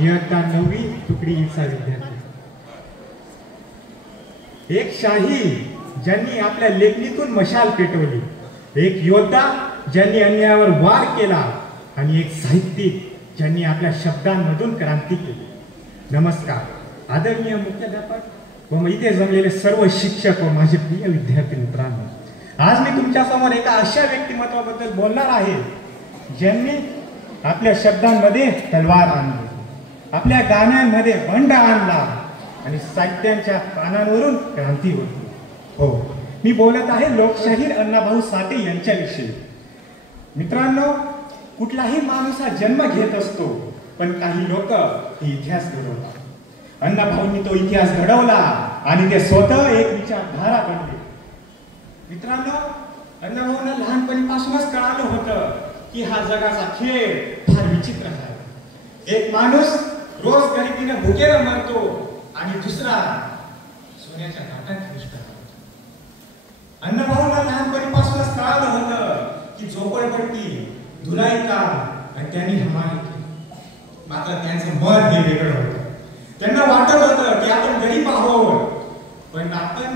इयत्ता 9वी तुकडी चा विद्यार्थी. एक शाही ज्यांनी आपल्या लेखणीतून मशाल पेटवली, एक योद्धा ज्यांनी अन्यायावर वार केला आणि एक साहित्यिक ज्यांनी आपल्या शब्दांमधून क्रांती केली. नमस्कार आदरणीय मुख्याध्यापक व इथे जमलेले सर्व शिक्षक व माझे प्रिय विद्यार्थी मित्रांनो. आज मी तुमच्या समोर एका अशा व्यक्तिमत्वाबद्दल बोलणार आहे ज्यांनी आपल्या शब्दांमध्ये तलवार आणली, आपल्या गाण्यांमध्ये बंड आणला आणि साहित्यांच्या पानांवरून क्रांती होती. हो, मी बोलत आहे लोकशाहीर अण्णाभाऊ साठे यांच्याविषयी. मित्रांनो, कुठलाही माणूस हा जन्म घेत असतो, पण काही लोक हे इतिहास घडवतात. अण्णाभाऊंनी तो इतिहास घडवला आणि ते स्वतः एक विचारधारा बनले. मित्रांनो, अण्णाभाऊंना लहानपणीपासूनच कळालं होतं की हा जगाचा खेळ फार विचित्र आहे. एक माणूस रोज गरिबीने भुकेला मरतो आणि दुसरा सोन्याच्या ताटात खुश राहतो. अण्णाभाऊंना लहानपणीपासूनच कळालं होतं की झोपडपट्टी, धुलाई काम आणि त्यांनी हमाली केली. मात्र त्यांचं मन हे वेगळं होतं. त्यांना वाटत होतं की आपण गरीब आहोत, पण आपण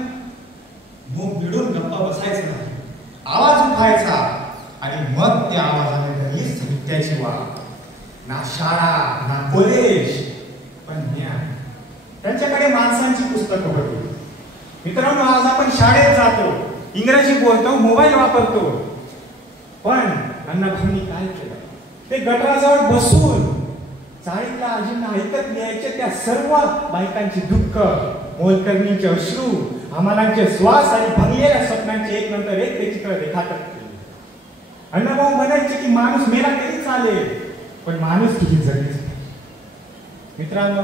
मुख मिळून गप्पा बसायचं नाही, आवाज उठायचा आणि मग त्या आवाजाने घडली साहित्याची वाट. ना शाळा ना कॉलेज, पण ज्ञान. त्यांच्याकडे माणसांची पुस्तकं होती. मित्रांनो, आज आपण शाळेत जातो, इंग्रजी बोलतो, मोबाईल वापरतो, पण अण्णाभाऊंनी काय केलं? ते गटाराजवळ बसून चाळीतल्या आजींना ऐकत लिहायचे त्या सर्व बायकांची दुःख, मोलकरणींचे अश्रू, आम्हालांचे श्वास आणि भंगलेल्या स्वप्नांचे एक नंतर एक ते चित्र रेखाटत केले. अण्णाभाऊ म्हणायचे की माणूस मेला तरी चालेल, पण माणूस किती जगलीच. मित्रांनो,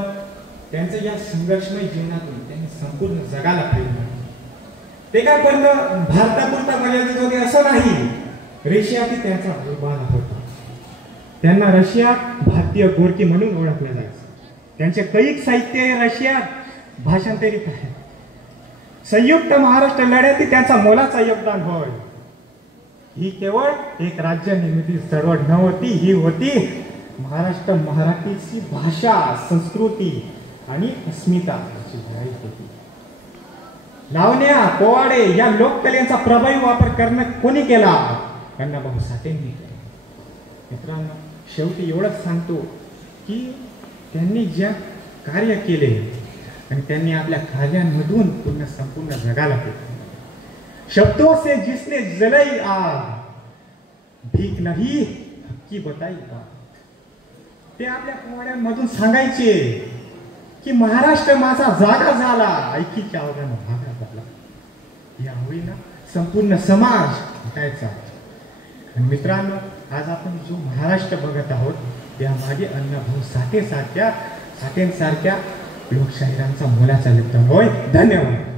त्यांच्या या संघर्षमय जीवनातून त्यांनी संपूर्ण जगाला प्रेरणा दिली. ते काय फक्त भारतापुरता मर्यादित होते असं नाही, रशियातही त्यांचा बोलबाला होता. त्यांना रशियात भारतीय गोरकी म्हणून ओळखले जायचे. त्यांचे कैक साहित्य रशियात भाषांतरित आहे. संयुक्त महाराष्ट्र लढ्यातील त्यांचा मोलाचा योगदान होय. ही केवळ एक राज्य निर्मिती चळवळ नव्हती, ही होती महाराष्ट्र मराठीची भाषा, संस्कृती आणि अस्मिता याची लढाई होती. लावण्या, पोवाडे या लोककलेचा प्रभावी वापर करणं कोणी केला? अण्णाभाऊ साठेंनी केला. मित्रांनो, शेवटी एवढंच सांगतो की त्यांनी ज्या कार्य केले आणि त्यांनी आपल्या कार्यांमधून संपूर्ण जगाला केले. शब्दों से जिसने जलाई आग, भीक नहीं हक्की बताई बात. ते आपल्या पोवाड्यांमधून सांगायचे की महाराष्ट्र माझा जागा झाला, ऐकीच्या आवाजानं भागा झाला. या होईना संपूर्ण समाज हटायचा. आणि मित्रांनो, आज आपण जो महाराष्ट्र बघत आहोत त्यामागे अण्णाभाऊ साठेंसारख्या लोकशाहीरांचा मोलाचा योगदान होय. धन्यवाद.